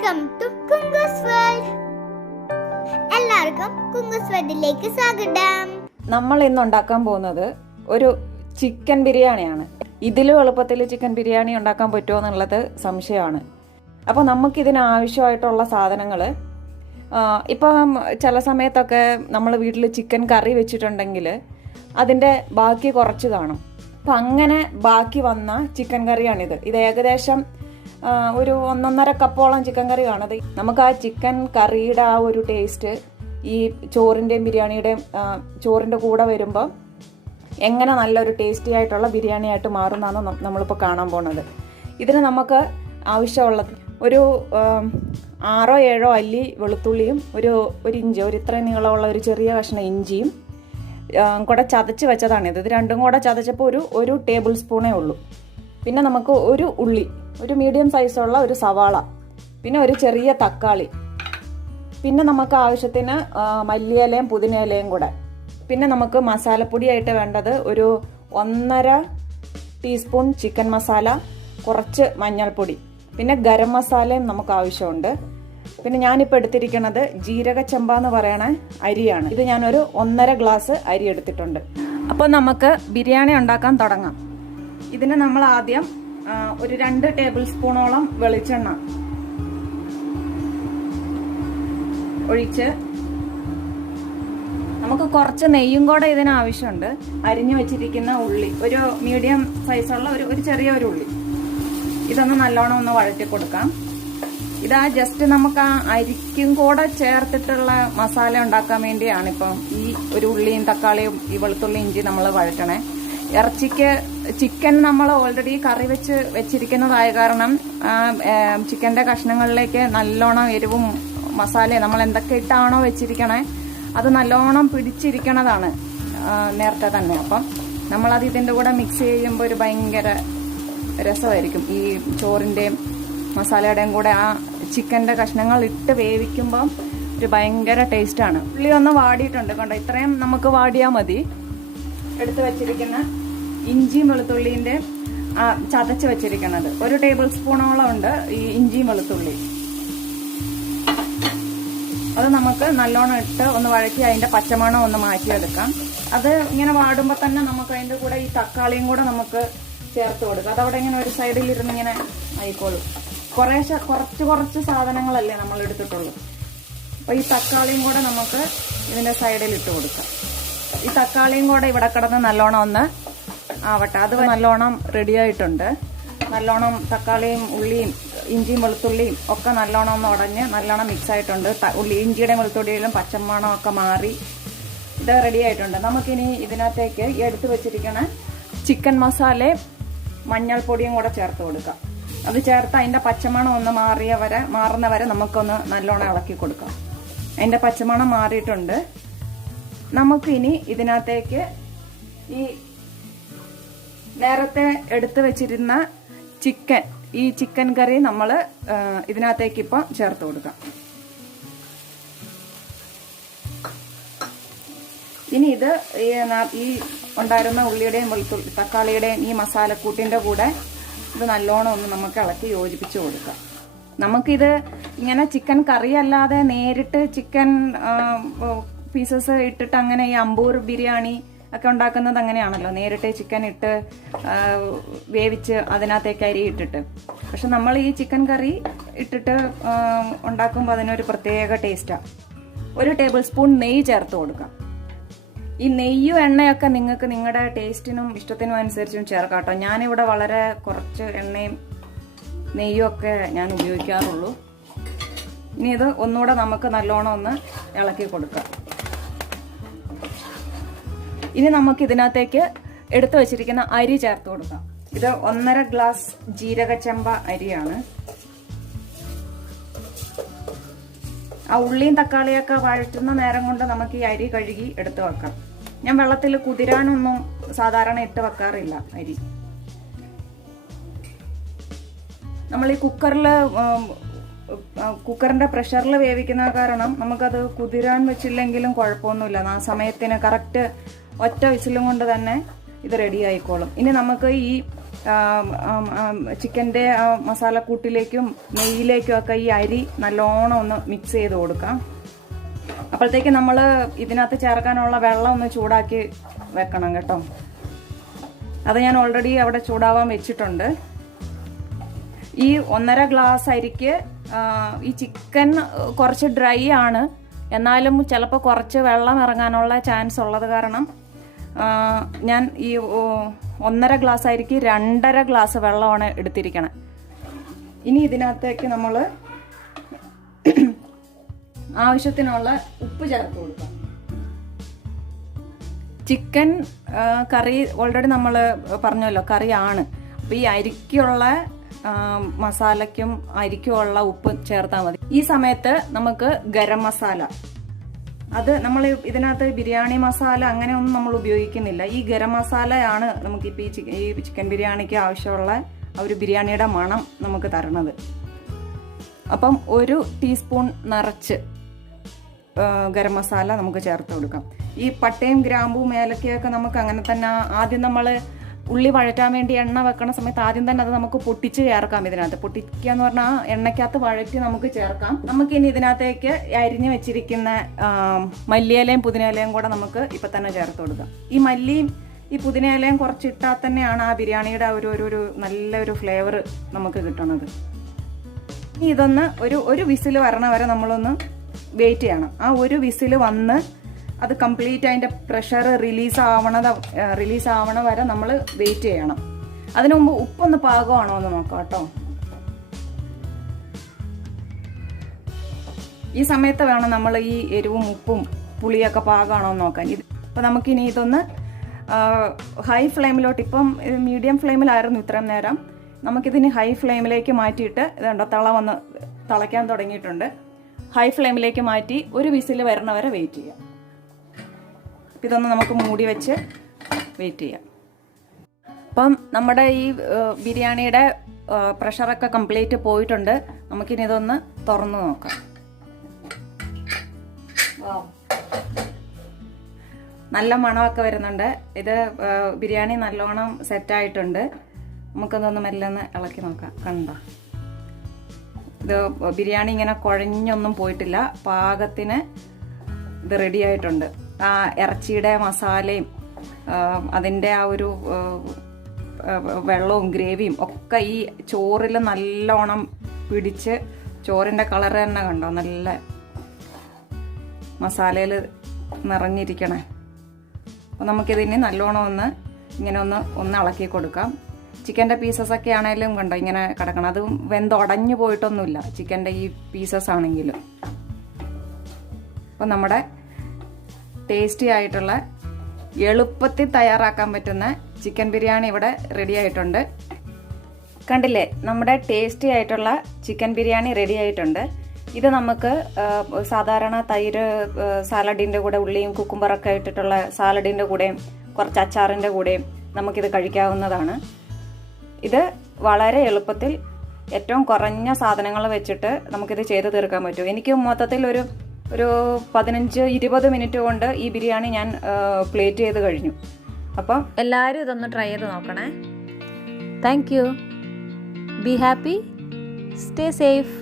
Welcome to കുങ്കുസ് world. എല്ലാവർക്കും കുങ്കുസ് വേൾഡിലേക്ക് സ്വാഗതം. നമ്മൾ ഇന്ന് ഉണ്ടാക്കാൻ പോകുന്നത് ഒരു ചിക്കൻ ബിരിയാണിയാണ്. ഇതിലും എളുപ്പത്തിൽ ചിക്കൻ ബിരിയാണി ഉണ്ടാക്കാൻ പറ്റുമോ എന്നുള്ളത് സംശയമാണ്. അപ്പോൾ നമുക്കിതിന് ആവശ്യമായിട്ടുള്ള സാധനങ്ങൾ ഇപ്പം ചില സമയത്തൊക്കെ നമ്മൾ വീട്ടിൽ ചിക്കൻ കറി വെച്ചിട്ടുണ്ടെങ്കിൽ അതിൻ്റെ ബാക്കി കുറച്ച് കാണും. അപ്പം അങ്ങനെ ബാക്കി വന്ന ചിക്കൻ കറിയാണിത്. ഇത് ഏകദേശം ഒരു 1.5 കപ്പോളം ചിക്കൻ കറി കാണുന്നത്. നമുക്ക് ആ ചിക്കൻ കറിയുടെ ആ ഒരു ടേസ്റ്റ് ഈ ചോറിൻ്റെയും ബിരിയാണിയുടെയും ചോറിൻ്റെ കൂടെ വരുമ്പോൾ എങ്ങനെ നല്ലൊരു ടേസ്റ്റി ആയിട്ടുള്ള ബിരിയാണി ആയിട്ട് മാറുന്നതാണ് നമ്മളിപ്പോൾ കാണാൻ പോകുന്നത്. ഇതിന് നമുക്ക് ആവശ്യമുള്ളത് ഒരു 6-7 അല്ലി വെളുത്തുള്ളിയും ഒരു ഇഞ്ചി, ഇത്രയും നീളമുള്ള ഒരു ചെറിയ കഷ്ണം ഇഞ്ചിയും കൂടെ ചതച്ച് വെച്ചതാണിത്. ഇത് രണ്ടും കൂടെ ചതച്ചപ്പോൾ ഒരു ടേബിൾ സ്പൂണേ ഉള്ളൂ. പിന്നെ നമുക്ക് ഒരു ഉള്ളി, ഒരു മീഡിയം സൈസുള്ള ഒരു സവാള, പിന്നെ ഒരു ചെറിയ തക്കാളി, പിന്നെ നമുക്ക് ആവശ്യത്തിന് മല്ലിയിലയും പുതിനയിലയും കൂടെ. പിന്നെ നമുക്ക് മസാലപ്പൊടിയായിട്ട് വേണ്ടത് ഒരു 1.5 ടീസ്പൂൺ ചിക്കൻ മസാല, കുറച്ച് മഞ്ഞൾപ്പൊടി, പിന്നെ ഗരം മസാലയും നമുക്ക് ആവശ്യമുണ്ട്. പിന്നെ ഞാനിപ്പോൾ എടുത്തിരിക്കുന്നത് ജീരകച്ചമ്പ എന്ന് പറയണ അരിയാണ്. ഇത് ഞാനൊരു 1.5 ഗ്ലാസ് അരി എടുത്തിട്ടുണ്ട്. അപ്പോൾ നമുക്ക് ബിരിയാണി ഉണ്ടാക്കാൻ തുടങ്ങാം. ഇതിന് നമ്മൾ ആദ്യം ഒരു 2 ടേബിൾ സ്പൂണോളം വെളിച്ചെണ്ണ ഒഴിച്ച് നമുക്ക് കുറച്ച് നെയ്യും കൂടെ ഇതിന് ആവശ്യമുണ്ട്. അരിഞ്ഞു വെച്ചിരിക്കുന്ന ഉള്ളി, ഒരു മീഡിയം സൈസുള്ള ഒരു ചെറിയൊരു ഉള്ളി, ഇതൊന്ന് നല്ലോണം ഒന്ന് വഴറ്റി കൊടുക്കാം. ഇതാ ജസ്റ്റ് നമുക്ക് ആ അരിക്കും കൂടെ ചേർത്തിട്ടുള്ള മസാല ഉണ്ടാക്കാൻ വേണ്ടിയാണ് ഇപ്പം ഈ ഒരു ഉള്ളിയും തക്കാളിയും ഈ വെളുത്തുള്ളി ഇഞ്ചി നമ്മൾ വഴറ്റണേ. ചിക്കൻ നമ്മൾ ഓൾറെഡി കറി വെച്ചിരിക്കുന്നതായ കാരണം ചിക്കൻ്റെ കഷ്ണങ്ങളിലേക്ക് നല്ലോണം എരിവും മസാലയും നമ്മൾ എന്തൊക്കെ ഇട്ടാണോ വെച്ചിരിക്കണേ അത് നല്ലോണം പിടിച്ചിരിക്കണതാണ് നേരത്തെ തന്നെ. അപ്പം നമ്മളത് ഇതിൻ്റെ കൂടെ മിക്സ് ചെയ്യുമ്പോൾ ഒരു ഭയങ്കര രസമായിരിക്കും. ഈ ചോറിൻ്റെയും മസാലയുടെയും കൂടെ ആ ചിക്കൻ്റെ കഷ്ണങ്ങൾ ഇട്ട് വേവിക്കുമ്പം ഒരു ഭയങ്കര ടേസ്റ്റാണ്. ഉള്ളി ഒന്ന് വാടിയിട്ടുണ്ട്, കണ്ടോ, ഇത്രയും നമുക്ക് വാടിയാൽ മതി. എടുത്ത് വെച്ചിരിക്കുന്ന ഇഞ്ചിയും വെളുത്തുള്ളിൻ്റെ ചതച്ച് വെച്ചിരിക്കുന്നത് 1 ടേബിൾ സ്പൂണോളം ഉണ്ട്. ഈ ഇഞ്ചിയും വെളുത്തുള്ളി അത് നമുക്ക് നല്ലോണം ഇട്ട് ഒന്ന് വഴറ്റി അതിൻ്റെ പച്ചമണം ഒന്ന് മാറ്റിയെടുക്കാം. അത് ഇങ്ങനെ വാടുമ്പോൾ തന്നെ നമുക്ക് അതിൻ്റെ കൂടെ ഈ തക്കാളിയും കൂടെ നമുക്ക് ചേർത്ത് കൊടുക്കാം. അതവിടെ ഇങ്ങനെ ഒരു സൈഡിൽ ഇരുന്ന് ഇങ്ങനെ ആയിക്കോളും. കുറച്ച് സാധനങ്ങളല്ലേ നമ്മൾ എടുത്തിട്ടുള്ളൂ. അപ്പോൾ ഈ തക്കാളിയും കൂടെ നമുക്ക് ഇതിൻ്റെ സൈഡിൽ ഇട്ട് കൊടുക്കാം. ഈ തക്കാളിയും കൂടെ ഇവിടെ കിടന്ന് നല്ലോണം ഒന്ന് ആവട്ടെ. അത് നല്ലോണം റെഡി ആയിട്ടുണ്ട്. നല്ലോണം തക്കാളിയും ഉള്ളിയും ഇഞ്ചിയും വെളുത്തുള്ളിയും ഒക്കെ നല്ലോണം ഒന്ന് ഉടഞ്ഞ് നല്ലോണം മിക്സ് ആയിട്ടുണ്ട്. ഇഞ്ചിയുടെയും വെളുത്തുള്ളിയിലും പച്ചമണം ഒക്കെ മാറി ഇത് റെഡി ആയിട്ടുണ്ട്. നമുക്കിനി ഇതിനകത്തേക്ക് എടുത്ത് വെച്ചിരിക്കണ ചിക്കൻ മസാലയും മഞ്ഞൾപ്പൊടിയും കൂടെ ചേർത്ത് കൊടുക്കാം. അത് ചേർത്ത് അതിൻ്റെ പച്ചമണം ഒന്ന് മാറുന്നവരെ നമുക്കൊന്ന് നല്ലോണം ഇളക്കി കൊടുക്കാം. അതിൻ്റെ പച്ചമണം മാറിയിട്ടുണ്ട്. നമുക്കിനി ഇതിനകത്തേക്ക് ഈ നേരത്തെ എടുത്ത് വെച്ചിരുന്ന ഈ ചിക്കൻ കറി നമ്മൾ ഇതിനകത്തേക്ക് ഇപ്പം ചേർത്ത് കൊടുക്കാം. ഇനി ഇത് ഈ ഉണ്ടായിരുന്ന ഉള്ളിയുടെയും തക്കാളിയുടെയും ഈ മസാലക്കൂട്ടിൻ്റെ കൂടെ ഇത് നല്ലോണം ഒന്ന് നമുക്ക് ഇളക്കി യോജിപ്പിച്ച് കൊടുക്കാം. നമുക്കിത് ഇങ്ങനെ ചിക്കൻ കറി അല്ലാതെ നേരിട്ട് ചിക്കൻ പീസസ് ഇട്ടിട്ട് അങ്ങനെ ഈ അമ്പൂർ ബിരിയാണി ഒക്കെ ഉണ്ടാക്കുന്നത് അങ്ങനെയാണല്ലോ, നേരിട്ട് ചിക്കൻ ഇട്ട് വേവിച്ച് അതിനകത്തേക്ക് അരി ഇട്ടിട്ട്. പക്ഷെ നമ്മൾ ഈ ചിക്കൻ കറി ഇട്ടിട്ട് ഉണ്ടാക്കുമ്പോൾ അതിനൊരു പ്രത്യേക ടേസ്റ്റാണ്. 1 ടേബിൾ സ്പൂൺ നെയ്യ് ചേർത്ത് കൊടുക്കാം. ഈ നെയ്യും എണ്ണയൊക്കെ നിങ്ങൾക്ക് നിങ്ങളുടെ ടേസ്റ്റിനും ഇഷ്ടത്തിനും അനുസരിച്ചും ചേർക്കാം കേട്ടോ. ഞാനിവിടെ വളരെ കുറച്ച് എണ്ണയും നെയ്യും ഒക്കെ ഞാൻ ഉപയോഗിക്കാറുള്ളൂ. ഇനി ഇത് ഒന്നുകൂടെ നമുക്ക് നല്ലോണം ഒന്ന് ഇളക്കി കൊടുക്കാം. ഇനി നമുക്ക് ഇതിനകത്തേക്ക് എടുത്തു വെച്ചിരിക്കുന്ന അരി ചേർത്ത് കൊടുക്കാം. ഇത് 1.5 ഗ്ലാസ് ജീരകച്ചമ്പ അരിയാണ്. ആ ഉള്ളിയും തക്കാളിയൊക്കെ വഴറ്റുന്ന നേരം കൊണ്ട് നമുക്ക് ഈ അരി കഴുകി എടുത്തു വെക്കാം. ഞാൻ വെള്ളത്തിൽ കുതിരാനൊന്നും സാധാരണ ഇട്ട് വെക്കാറില്ല അരി. നമ്മൾ ഈ കുക്കറിന്റെ പ്രഷറിൽ വേവിക്കുന്ന കാരണം നമുക്കത് കുതിരാൻ വെച്ചില്ലെങ്കിലും കുഴപ്പമൊന്നുമില്ല. ആ സമയത്തിന് കറക്റ്റ് ഒറ്റ വിസിലും കൊണ്ട് തന്നെ ഇത് റെഡി ആയിക്കോളും. ഇനി നമുക്ക് ഈ ചിക്കൻ്റെ മസാലക്കൂട്ടിലേക്കും നെയ്യിലേക്കും ഒക്കെ ഈ അരി നല്ലോണം ഒന്ന് മിക്സ് ചെയ്ത് കൊടുക്കാം. അപ്പോഴത്തേക്ക് നമ്മൾ ഇതിനകത്ത് ചേർക്കാനുള്ള വെള്ളം ഒന്ന് ചൂടാക്കി വെക്കണം കേട്ടോ. അത് ഞാൻ ഓൾറെഡി അവിടെ ചൂടാവാൻ വെച്ചിട്ടുണ്ട്. ഈ 1.5 ഗ്ലാസ് അരിക്ക് ഈ ചിക്കൻ കുറച്ച് ഡ്രൈ ആണ്, എന്നാലും ചിലപ്പോൾ കുറച്ച് വെള്ളം ഇറങ്ങാനുള്ള ചാൻസ് ഉള്ളത് കാരണം ഞാൻ ഈ 1.5 ഗ്ലാസ് അരിക്ക് 2.5 ഗ്ലാസ് വെള്ളമാണ് എടുത്തിരിക്കണം. ഇനി ഇതിനകത്തേക്ക് നമ്മൾ ആവശ്യത്തിനുള്ള ഉപ്പ് ചേർത്ത് കൊടുക്കാം. ചിക്കൻ കറി ഓൾറെഡി നമ്മൾ പറഞ്ഞല്ലോ കറിയാണ്. അപ്പോൾ ഈ അരിക്കുള്ള മസാലയ്ക്കും അരിക്കുമുള്ള ഉപ്പ് ചേർത്താൽ മതി. ഈ സമയത്ത് നമുക്ക് ഗരം മസാല, അത് നമ്മൾ ഇതിനകത്ത് ബിരിയാണി മസാല അങ്ങനെയൊന്നും നമ്മൾ ഉപയോഗിക്കുന്നില്ല. ഈ ഗരം മസാലയാണ് നമുക്കിപ്പോൾ ഈ ചിക്കൻ ബിരിയാണിക്ക് ആവശ്യമുള്ള ഒരു ബിരിയാണിയുടെ മണം നമുക്ക് തരണത്. അപ്പം 1 ടീസ്പൂൺ നിറച്ച് ഗരം മസാല നമുക്ക് ചേർത്ത് കൊടുക്കാം. ഈ പട്ടയും ഗ്രാമ്പും ഏലക്കയൊക്കെ നമുക്ക് അങ്ങനെ തന്നെ ആദ്യം നമ്മൾ ഉള്ളി വഴറ്റാൻ വേണ്ടി എണ്ണ വെക്കണ സമയത്ത് ആദ്യം തന്നെ അത് നമുക്ക് പൊട്ടിച്ച് ചേർക്കാം. ഇതിനകത്ത് പൊട്ടിക്കുക എന്ന് പറഞ്ഞാൽ എണ്ണയ്ക്കകത്ത് വഴറ്റി നമുക്ക് ചേർക്കാം. നമുക്കിനി ഇതിനകത്തേക്ക് അരിഞ്ഞു വെച്ചിരിക്കുന്ന മല്ലിയിലയും പുതിനയിലയും കൂടെ നമുക്ക് ഇപ്പം തന്നെ ചേർത്ത് കൊടുക്കാം. ഈ മല്ലിയും ഈ പുതിനയിലയും കുറച്ചിട്ടാൽ തന്നെയാണ് ആ ബിരിയാണിയുടെ ഒരു നല്ലൊരു ഫ്ലേവർ നമുക്ക് കിട്ടുന്നത്. ഇനി ഇതൊന്ന് ഒരു വിസിൽ വരണ വരെ നമ്മളൊന്ന് വെയിറ്റ് ചെയ്യണം. ആ ഒരു വിസിൽ വന്ന് അത് കംപ്ലീറ്റ് അതിൻ്റെ പ്രഷർ റിലീസ് ആവണ വരെ നമ്മൾ വെയിറ്റ് ചെയ്യണം. അതിനു മുമ്പ് ഉപ്പൊന്ന് പാകമാണോ എന്ന് നോക്കാം കേട്ടോ. ഈ സമയത്ത് വേണം നമ്മൾ ഈ എരിവും ഉപ്പും പുളിയൊക്കെ പാകമാണോ എന്ന് നോക്കാൻ. അപ്പം നമുക്കിനി ഇതൊന്ന് ഹൈ ഫ്ലെയിമിലോട്ട്, ഇപ്പം മീഡിയം ഫ്ലെയിമിലായിരുന്നു ഇത്രയും നേരം, നമുക്കിതിന് ഹൈ ഫ്ലെയിമിലേക്ക് മാറ്റിയിട്ട് ഇതുണ്ടോ തിളയ്ക്കാൻ തുടങ്ങിയിട്ടുണ്ട്. ഹൈ ഫ്ലെയിമിലേക്ക് മാറ്റി ഒരു വിസിൽ വരണ വരെ വെയിറ്റ് ചെയ്യാം. ഇതൊന്ന് നമുക്ക് മൂടി വെച്ച് വെയിറ്റ് ചെയ്യാം. അപ്പം നമ്മുടെ ഈ ബിരിയാണിയുടെ പ്രഷറൊക്കെ കംപ്ലീറ്റ് പോയിട്ടുണ്ട്. നമുക്കിനി ഇതൊന്ന് തുറന്ന് നോക്കാം. നല്ല മണമൊക്കെ വരുന്നുണ്ട്. ഇത് ബിരിയാണി നല്ലോണം സെറ്റായിട്ടുണ്ട്. നമുക്കതൊന്ന് മെല്ലെ ഒന്ന് ഇളക്കി നോക്കാം. കണ്ടോ, ഇത് ബിരിയാണി ഇങ്ങനെ കുഴഞ്ഞൊന്നും പോയിട്ടില്ല, പാകത്തിന് ഇത് റെഡി ആയിട്ടുണ്ട്. ആ ഇറച്ചിയുടെ മസാലയും അതിൻ്റെ ആ ഒരു വെള്ളവും ഗ്രേവിയും ഒക്കെ ഈ ചോറിൽ നല്ലോണം പിടിച്ച്, ചോറിൻ്റെ കളർ തന്നെ കണ്ടോ, നല്ല മസാലയിൽ നിറഞ്ഞിരിക്കണേ. അപ്പോൾ നമുക്കിതിന് നല്ലോണം ഇങ്ങനെ ഒന്ന് ഇളക്കി കൊടുക്കാം. ചിക്കൻ്റെ പീസസ് ഒക്കെ ആണെങ്കിലും കണ്ടോ ഇങ്ങനെ കിടക്കണം. അത് വെന്തുടഞ്ഞു പോയിട്ടൊന്നുമില്ല ചിക്കൻ്റെ ഈ പീസസ് ആണെങ്കിലും. അപ്പോൾ നമ്മുടെ ടേസ്റ്റി ആയിട്ടുള്ള എളുപ്പത്തിൽ തയ്യാറാക്കാൻ പറ്റുന്ന ചിക്കൻ ബിരിയാണി ഇവിടെ റെഡി ആയിട്ടുണ്ട്. കണ്ടില്ലേ, നമ്മുടെ ടേസ്റ്റി ആയിട്ടുള്ള ചിക്കൻ ബിരിയാണി റെഡി ആയിട്ടുണ്ട്. ഇത് നമുക്ക് സാധാരണ തൈര് സാലഡിൻ്റെ കൂടെ, ഉള്ളിയും കുക്കുംബറൊക്കെ ഇട്ടിട്ടുള്ള സാലഡിൻ്റെ കൂടെയും കുറച്ച് അച്ചാറിൻ്റെ കൂടെയും നമുക്കിത് കഴിക്കാവുന്നതാണ്. ഇത് വളരെ എളുപ്പത്തിൽ ഏറ്റവും കുറഞ്ഞ സാധനങ്ങൾ വെച്ചിട്ട് നമുക്കിത് ചെയ്ത് തീർക്കാൻ പറ്റും. എനിക്ക് മൊത്തത്തിൽ ഒരു 15-20 മിനിറ്റ് കൊണ്ട് ഈ ബിരിയാണി ഞാൻ പ്ലേറ്റ് ചെയ്ത് കഴിഞ്ഞു. അപ്പം എല്ലാവരും ഇതൊന്ന് ട്രൈ ചെയ്ത് നോക്കണേ. Thank you. Be happy, stay safe.